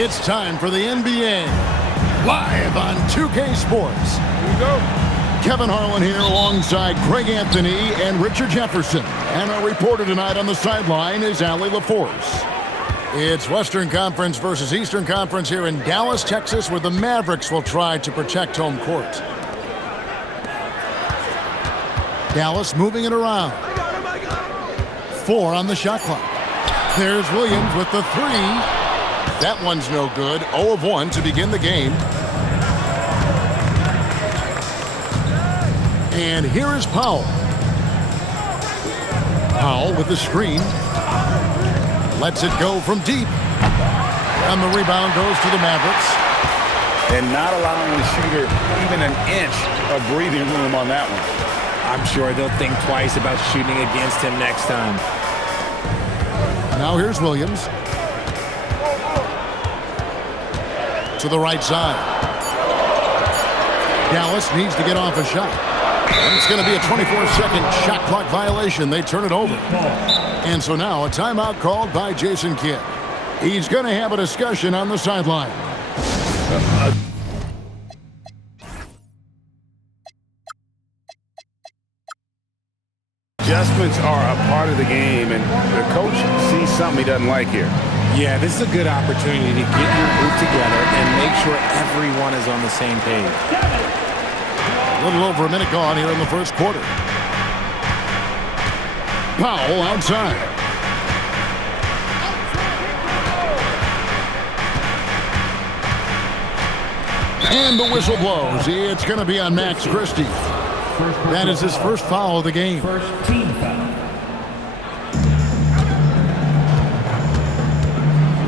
It's time for the NBA, live on 2K Sports. Here we go. Kevin Harlan here alongside Greg Anthony and Richard Jefferson. And our reporter tonight on the sideline is Allie LaForce. It's Western Conference versus Eastern Conference here in Dallas, Texas, where the Mavericks will try to protect home court. Dallas moving it around. 4 on the shot clock. There's Williams with the 3. That one's no good. 0 of 1 to begin the game. And here is Powell. Powell with the screen. Lets it go from deep. And the rebound goes to the Mavericks. And not allowing the shooter even an inch of breathing room on that one. I'm sure they'll think twice about shooting against him next time. Now here's Williams. To the right side. Dallas needs to get off a shot. And it's going to be a 24-second shot clock violation. They turn it over. And so now a timeout called by Jason Kidd. He's going to have a discussion on the sideline. Adjustments are a part of the game, and the coach sees something he doesn't like here. Yeah, this is a good opportunity to get your group together and make sure everyone is on the same page. A little over a minute gone here in the first quarter. Powell outside. And the whistle blows. It's going to be on Max Christie. That is his first foul of the game. First team foul.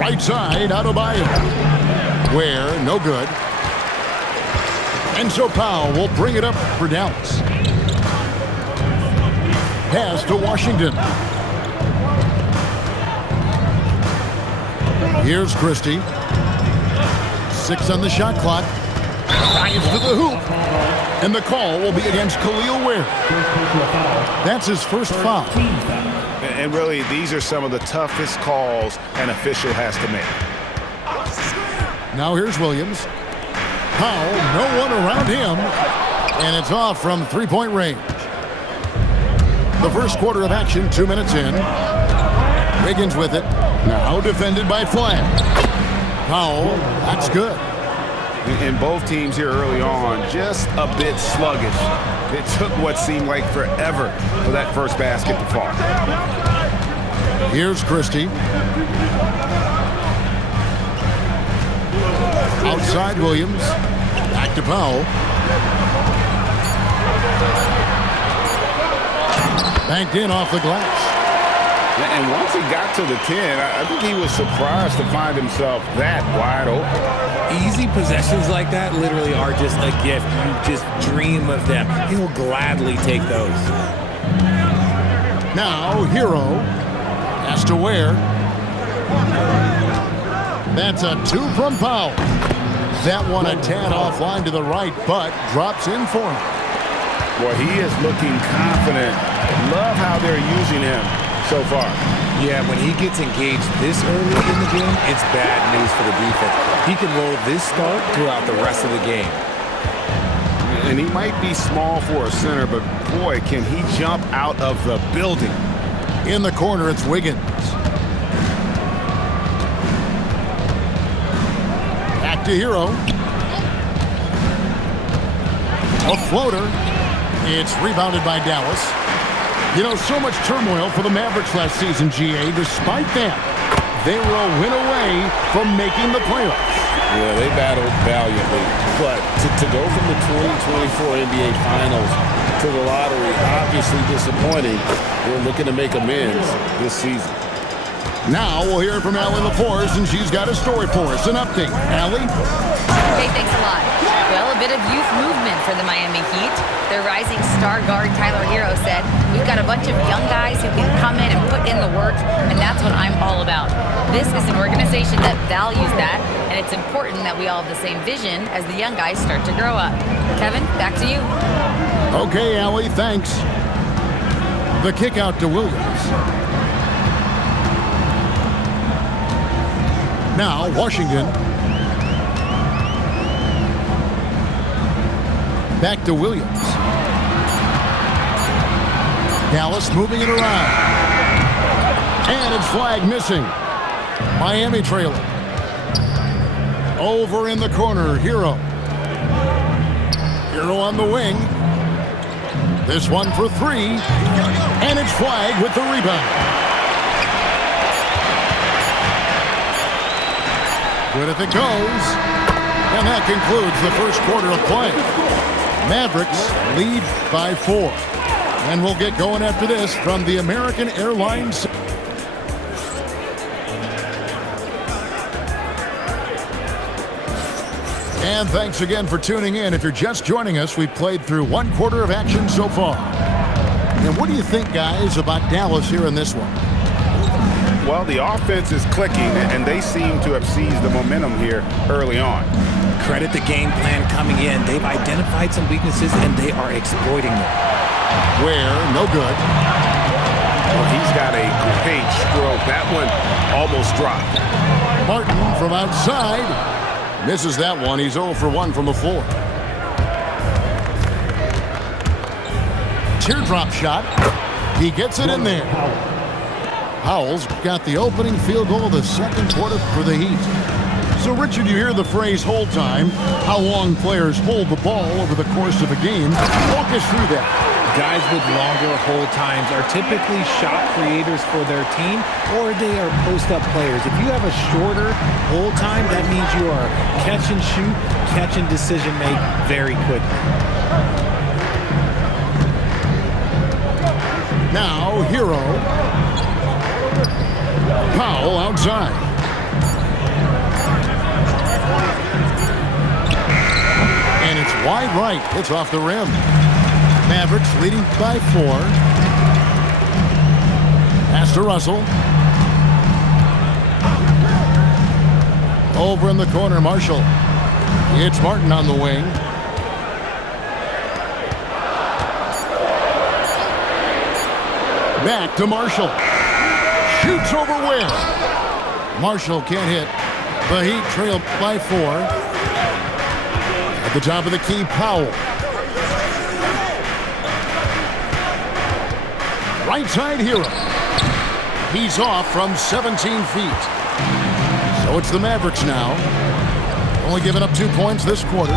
Right side, Adebayo. Where, no good. And so Powell will bring it up for Dallas. Pass to Washington. Here's Christie. 6 on the shot clock. Dives to the hoop. And the call will be against Khalil Ware. That's his first foul. And really, these are some of the toughest calls an official has to make. Now here's Williams. Powell, no one around him. And it's off from three-point range. The first quarter of action, 2 minutes in. Wiggins with it. Now defended by Flash. Powell, that's good. And both teams here early on, just a bit sluggish. It took what seemed like forever for that first basket to fall. Here's Christie. Outside Williams. Back to Powell. Banked in off the glass. And once he got to the 10, I think he was surprised to find himself that wide open. Easy possessions like that literally are just a gift. You just dream of them. He'll gladly take those. Now, Hero has to Ware. That's a 2 from Powell. That one a tad offline to the right, but drops in for him. Boy, he is looking confident. Love how they're using him so far. Yeah, when he gets engaged this early in the game, it's bad news for the defense. He can roll this start throughout the rest of the game. And he might be small for a center, but boy, can he jump out of the building. In the corner, it's Wiggins. Back to Hero. A floater. It's rebounded by Dallas. You know, so much turmoil for the Mavericks last season, GA. Despite that, they were a win away from making the playoffs. Yeah, they battled valiantly. But to go from the 2024 NBA Finals to the lottery, obviously disappointing. They're looking to make amends this season. Now we'll hear from Allie LaForce, and she's got a story for us. An update. Allie? Hey, thanks a lot. Well, a bit of youth movement for the Miami Heat. Their rising star guard, Tyler Hero, said, "We've got a bunch of young guys who can come in and put in the work, and that's what I'm all about." This is an organization that values that, and it's important that we all have the same vision as the young guys start to grow up. Kevin, back to you. Okay, Allie, thanks. The kick out to Williams. Now, Washington. Back to Williams. Dallas moving it around. And it's flag missing. Miami trailing. Over in the corner, Hero. Hero on the wing. This one for three. And it's flagged with the rebound. Good if it goes. And that concludes the first quarter of play. Mavericks lead by 4. And we'll get going after this from the American Airlines. And thanks again for tuning in. If you're just joining us, we've played through one quarter of action so far. And what do you think, guys, about Dallas here in this one? Well, the offense is clicking, and they seem to have seized the momentum here early on. Credit the game plan coming in. They've identified some weaknesses, and they are exploiting them. Where, no good. Well, he's got a great stroke. That one almost dropped. Martin from outside. Misses that one. He's 0 for 1 from the floor. Teardrop shot. He gets it in there. Howell's got the opening field goal of the second quarter for the Heat. So, Richard, you hear the phrase hold time, how long players hold the ball over the course of a game. Walk us through that. Guys with longer hold times are typically shot creators for their team, or they are post-up players. If you have a shorter hold time, that means you are catch and shoot, catch and decision make very quickly. Now, Hero. Powell outside. And it's wide right. It's off the rim. Mavericks leading by 4. Pass to Russell. Over in the corner, Marshall. It's Martin on the wing. Back to Marshall. Shoots over Ware. Marshall can't hit. The Heat trail by 4. At the top of the key, Powell. Right side Hero. He's off from 17 feet. So it's the Mavericks now. Only giving up 2 points this quarter.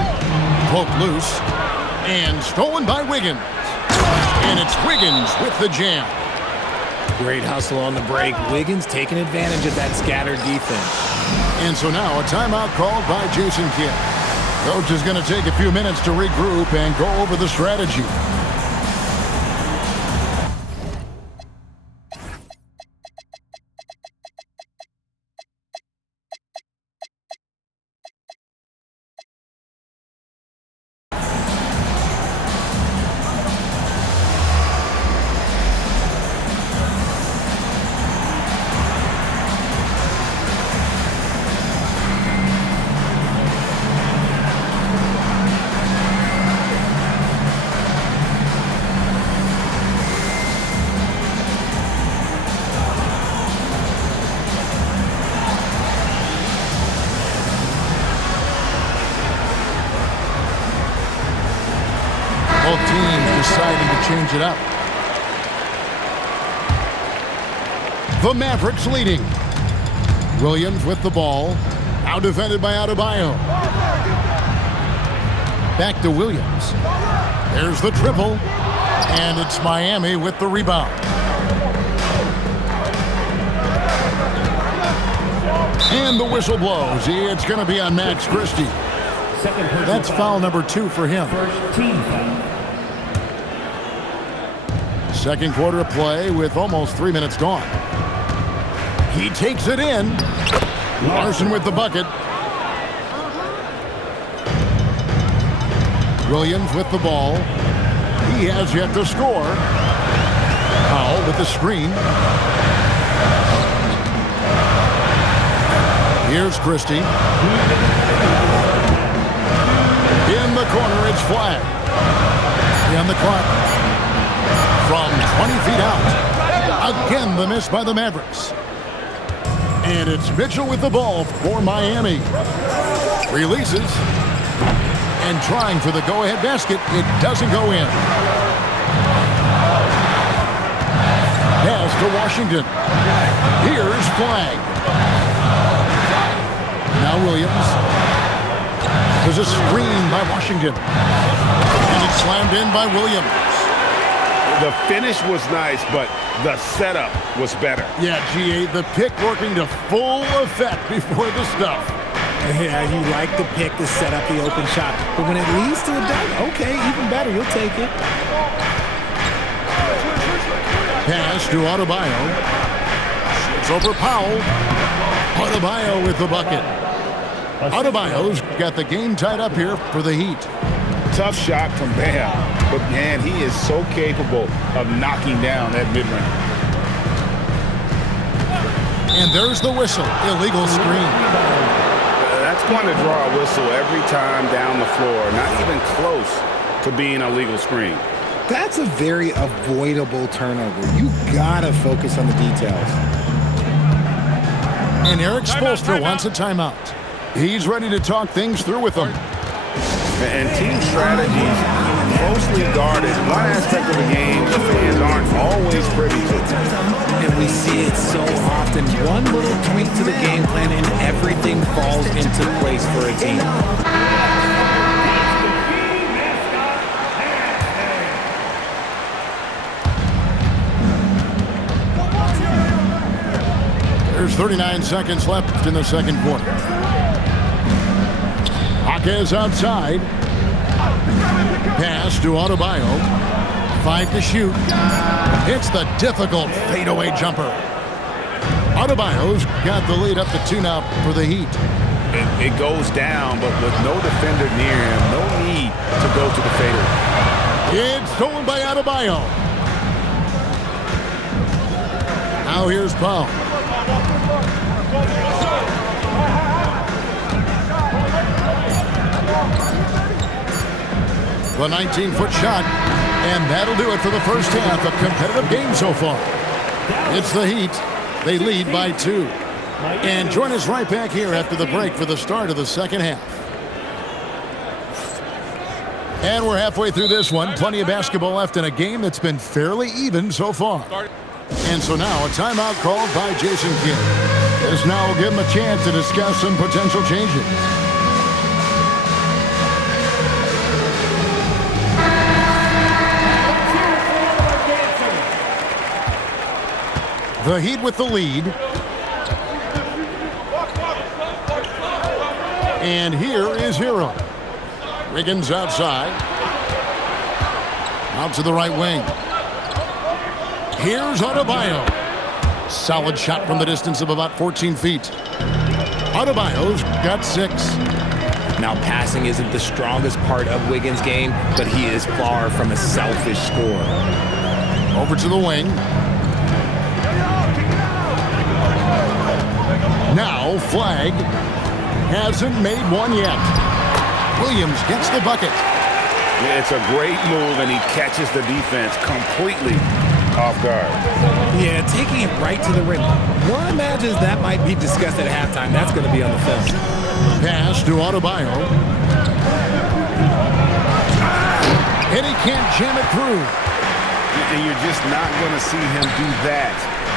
Poked loose. And stolen by Wiggins. And it's Wiggins with the jam. Great hustle on the break. Wiggins taking advantage of that scattered defense. And so now a timeout called by Jason Kidd. Coach is going to take a few minutes to regroup and go over the strategy. Both teams deciding to change it up. The Mavericks leading. Williams with the ball. Out defended by Adebayo. Back to Williams. There's the triple. And it's Miami with the rebound. And the whistle blows. It's going to be on Max Christie. That's foul number 2 for him. First team foul. Second quarter of play with almost 3 minutes gone. He takes it in. Larson with the bucket. Williams with the ball. He has yet to score. Powell with the screen. Here's Christie. In the corner, it's flagged. On the clock. From 20 feet out. Again, the miss by the Mavericks. And it's Mitchell with the ball for Miami. Releases. And trying for the go-ahead basket. It doesn't go in. Pass to Washington. Here's Flag. Now Williams. There's a screen by Washington. And it's slammed in by Williams. The finish was nice, but the setup was better. Yeah, G.A., the pick working to full effect before the stuff. Yeah, you like the pick to set up the open shot. But when it leads to a dunk, okay, even better. You'll take it. Pass to Adebayo. It's over Powell. Adebayo with the bucket. Adebayo's got the game tied up here for the Heat. Tough shot from Bam, but man, he is so capable of knocking down that mid-range. And there's the whistle. Illegal screen. That's going to draw a whistle every time down the floor. Not even close to being a legal screen. That's a very avoidable turnover. You gotta focus on the details. And Eric Spoelstra wants a timeout. He's ready to talk things through with them. And team strategies closely guarded. One aspect of the game the fans aren't always privy to. And we see it so often. One little tweak to the game plan and everything falls into place for a team. There's 39 seconds left in the second quarter. Jaquez outside. Pass to Adebayo. 5 to shoot. It's the difficult fadeaway jumper. Adebayo's got the lead up to 2 now for the Heat. It goes down, but with no defender near him, no need to go to the fadeaway. It's stolen by Adebayo. Now here's Powell. The 19-foot shot, and that'll do it for the first half. A competitive game so far. It's the Heat. They lead by 2. And join us right back here after the break for the start of the second half. And we're halfway through this one. Plenty of basketball left in a game that's been fairly even so far. And so now a timeout called by Jason Kidd. This now will give him a chance to discuss some potential changes. The Heat with the lead. And here is Hero. Wiggins outside. Out to the right wing. Here's Adebayo. Solid shot from the distance of about 14 feet. Adebayo's got 6. Now, passing isn't the strongest part of Wiggins' game, but he is far from a selfish scorer. Over to the wing. Now Flag hasn't made one yet. Williams gets the bucket. Yeah, it's a great move, and he catches the defense completely off guard. Yeah, taking it right to the rim. One imagines that might be discussed at halftime. That's going to be on the film. Pass to Adebayo. And he can't jam it through. And you're just not going to see him do that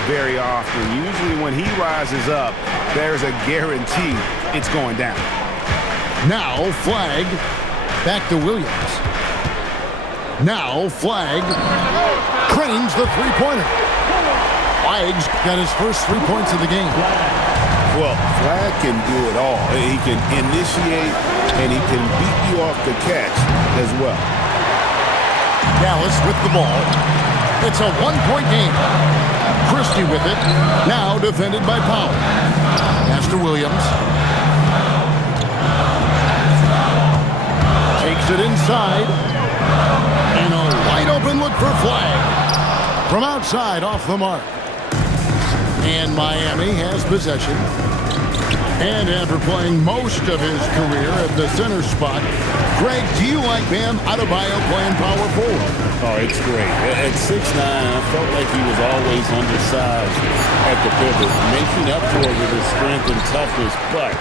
very often. Usually when he rises up, there's a guarantee it's going down. Now Flag. Back to Williams. Now Flag. Cranes the three-pointer. Flag's got his first 3 points of the game. Well, Flag can do it all. He can initiate, and he can beat you off the catch as well. Dallas with the ball. It's a one-point game. Christie with it. Now defended by Powell. Pass to Williams. Takes it inside. And a wide-open look for Flag. From outside, off the mark. And Miami has possession. And after playing most of his career at the center spot, Greg, do you like Bam Adebayo playing power forward? Oh, it's great. At 6'9", I felt like he was always undersized at the pivot, making up for it with his strength and toughness, but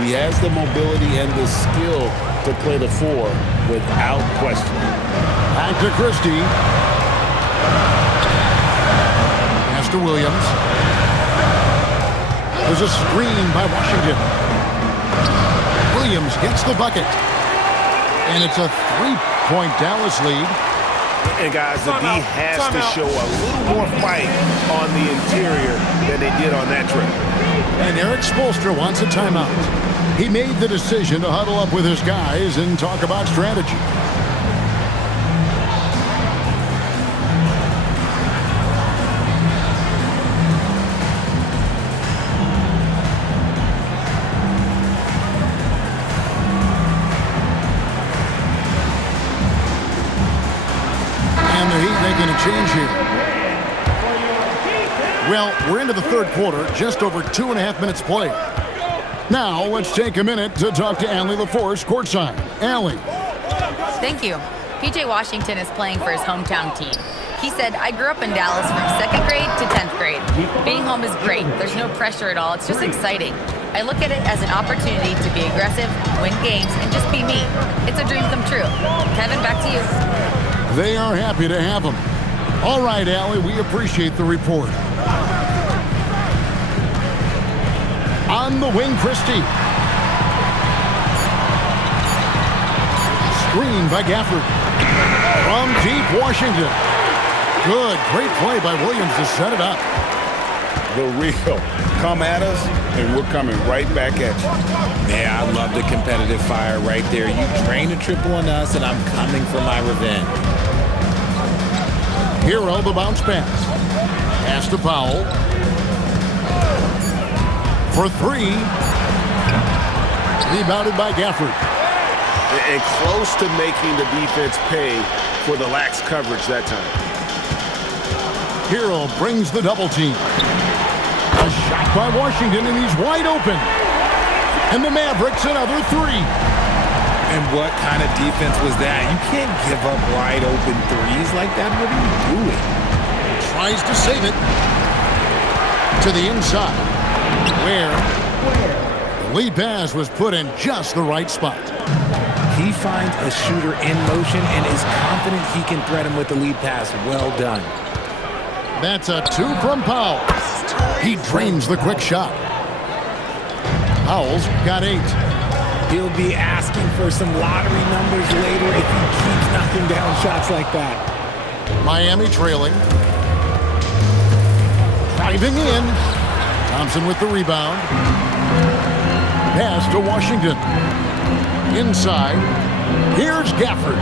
he has the mobility and the skill to play the 4 without question. Back to Christie. Pass to Williams. There's a screen by Washington. Williams gets the bucket. And it's a 3-point Dallas lead. And guys, the D has to show a little more fight on the interior than they did on that trip. And Eric Spoelstra wants a timeout. He made the decision to huddle up with his guys and talk about strategy. And the Heat making a change here. Well, we're into the third quarter, just over 2.5 minutes played. Now, let's take a minute to talk to Allie LaForce courtside. Allie. Thank you. PJ Washington is playing for his hometown team. He said, I grew up in Dallas from 2nd grade to 10th grade. Being home is great. There's no pressure at all. It's just exciting. I look at it as an opportunity to be aggressive, win games, and just be me. It's a dream come true. Kevin, back to you. They are happy to have him. All right, Allie, we appreciate the report. On the wing, Christie. Screen by Gafford. From deep, Washington. Good, great play by Williams to set it up. The real. Come at us, and we're coming right back at you. Yeah, I love the competitive fire right there. You drain a triple on us, and I'm coming for my revenge. Hero, the bounce pass. Pass to Powell. For 3. Rebounded by Gafford. And close to making the defense pay for the lax coverage that time. Hero brings the double team. A shot by Washington, and he's wide open. And the Mavericks another 3. And what kind of defense was that? You can't give up wide open threes like that. What are you doing? Tries to save it. To the inside. Where the lead pass was put in just the right spot. He finds a shooter in motion and is confident he can threat him with the lead pass. Well done. That's a 2 from Powell. He drains the quick shot. Powell's got 8. He'll be asking for some lottery numbers later if he keeps knocking down shots like that. Miami trailing. Driving in. Thompson with the rebound. Pass to Washington. Inside. Here's Gafford.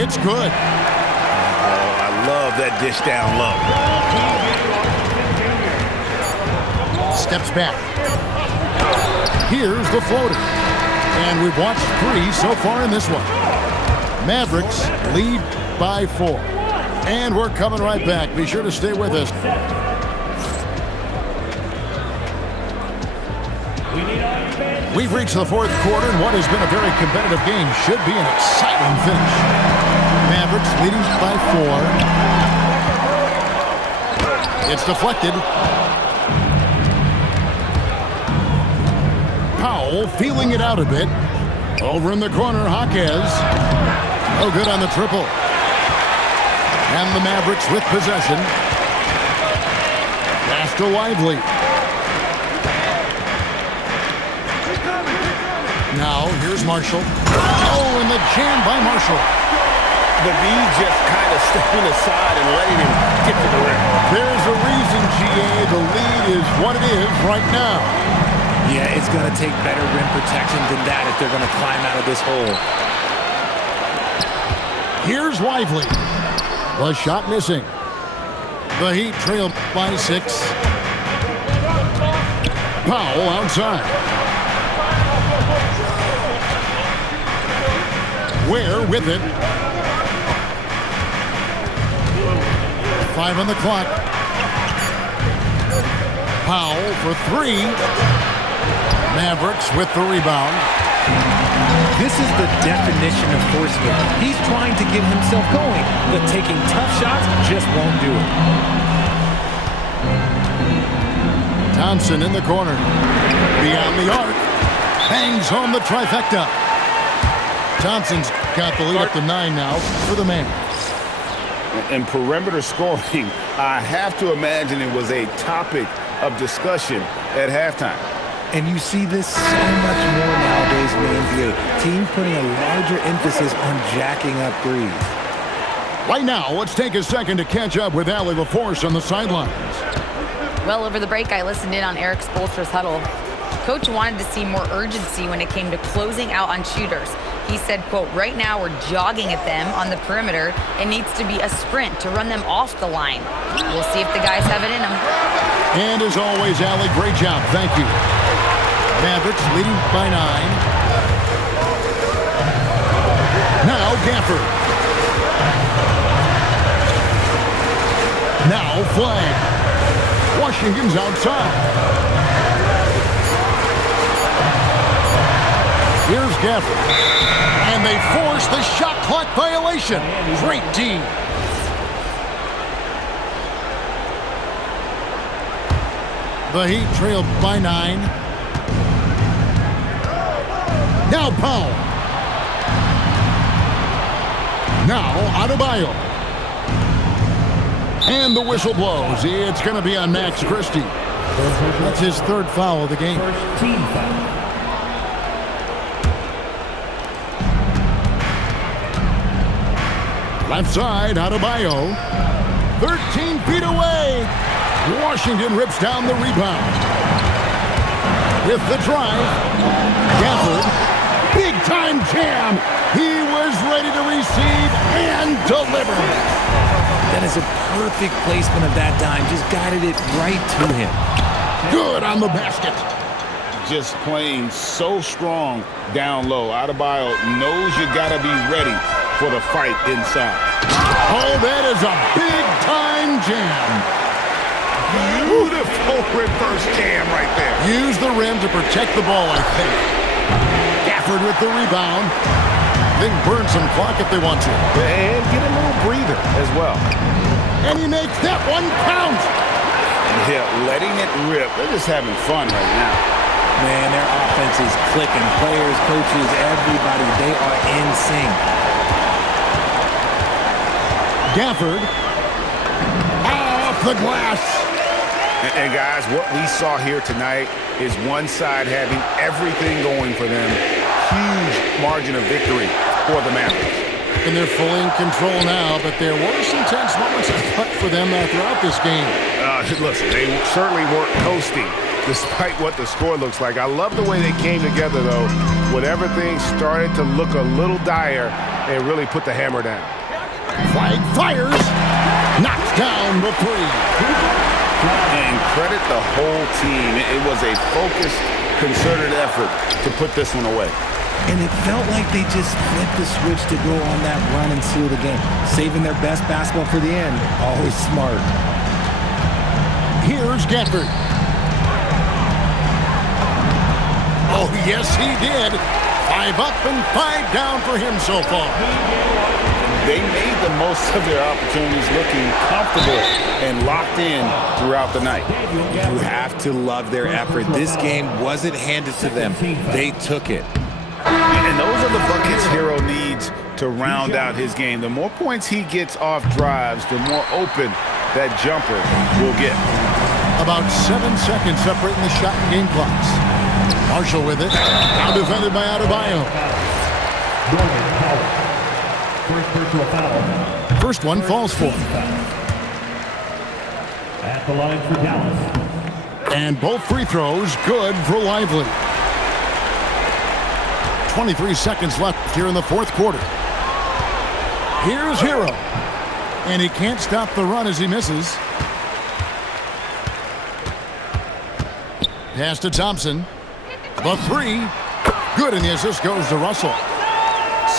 It's good. Oh, I love that dish down low. Steps back. Here's the floater. And we've watched 3 so far in this one. Mavericks lead by 4. And we're coming right back. Be sure to stay with us. We've reached the fourth quarter, and what has been a very competitive game should be an exciting finish. Mavericks leading by 4. It's deflected. Powell feeling it out a bit. Over in the corner, Jaquez. No good on the triple. And the Mavericks with possession. Pass to Lively. Now, here's Marshall. Oh, and the jam by Marshall. The D just kind of stepping aside and letting him get to the rim. There's a reason, GA. The lead is what it is right now. Yeah, it's going to take better rim protection than that if they're going to climb out of this hole. Here's Lively. The shot missing. The Heat trail by 6. Powell outside. Ware with it. 5 on the clock. Powell for 3. Mavericks with the rebound. This is the definition of forcing it. He's trying to get himself going, but taking tough shots just won't do it. Thompson in the corner. Beyond the arc. Bangs home the trifecta. Thompson's got the lead up to 9 now for the man. And perimeter scoring, I have to imagine it was a topic of discussion at halftime. And you see this so much more nowadays in the NBA. Teams putting a larger emphasis on jacking up threes. Right now, let's take a second to catch up with Allie LaForce on the sidelines. Well, over the break, I listened in on Eric Spoelstra's huddle. Coach wanted to see more urgency when it came to closing out on shooters. He said, quote, right now we're jogging at them on the perimeter. It needs to be a sprint to run them off the line. We'll see if the guys have it in them. And as always, Allie, great job. Thank you. Mavericks leading by 9. Now Gafford. Now flag. Washington's outside. Here's Gafford. And they force the shot clock violation. Great D. The Heat trailed by 9. Now Powell. Now Adebayo. And the whistle blows. It's going to be on Max Christie. That's his 3rd foul of the game. First team foul. Left side, Adebayo. 13 feet away. Washington rips down the rebound. With the drive, Gafford. Big time jam. He was ready to receive and deliver. That is a perfect placement of that dime. Just guided it right to him. Good on the basket. Just playing so strong down low. Adebayo knows you got to be ready for the fight inside. Oh, that is a big-time jam. Beautiful reverse jam right there. Use the rim to protect the ball, I think. Gafford with the rebound. They can burn some clock if they want to. And get a little breather as well. And he makes that one count. Yeah, letting it rip. They're just having fun right now. Man, their offense is clicking. Players, coaches, everybody, they are in sync. Gafford. Off the glass. And guys, what we saw here tonight is one side having everything going for them. Huge margin of victory for the Mavericks. And they're fully in control now, but there were some tense moments, I thought, for them throughout this game. Listen, they certainly weren't coasting despite what the score looks like. I love the way they came together, though. Whenever things started to look a little dire, they really put the hammer down. Flag fires. Knocks down the 3. And credit the whole team. It was a focused, concerted effort to put this one away. And it felt like they just flipped the switch to go on that run and seal the game. Saving their best basketball for the end. Always smart. Here's Gafford. Oh, yes, he did. 5 up and 5 down for him so far. They made the most of their opportunities, looking comfortable and locked in throughout the night. You have to love their effort. This game wasn't handed to them. They took it. And those are the buckets Hero needs to round out his game. The more points he gets off drives, the more open that jumper will get. About 7 seconds separating the shot and game clocks. Marshall with it. Now defended by Adebayo. First personal foul. First one falls for him. At the line for Dallas. And both free throws good for Lively. 23 seconds left here in the 4th quarter. Here's Hero. And he can't stop the run as he misses. Pass to Thompson. The 3. Good, and the assist goes to Russell.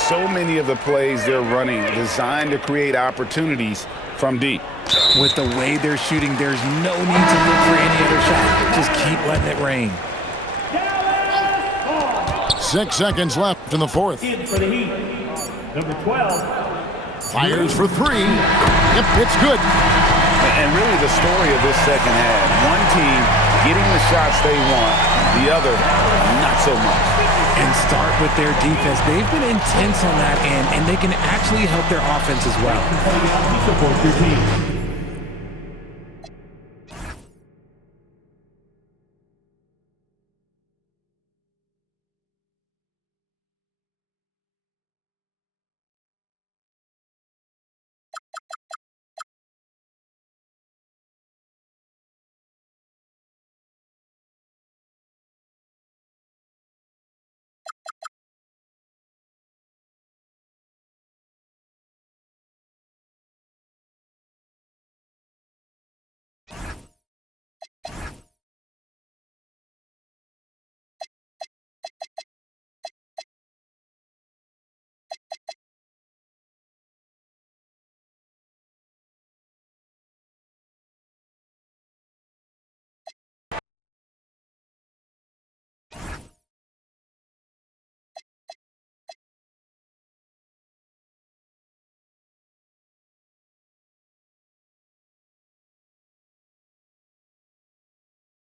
So many of the plays they're running designed to create opportunities from deep. With the way they're shooting, there's no need to look for any other shot. Just keep letting it rain. 6 seconds left in the fourth. In for the Heat, number 12. Fires for three. Yep, it's good. And really the story of this second half, one team getting the shots they want, the other not so much. And start with their defense. They've been intense on that end, and they can actually help their offense as well. Support your team.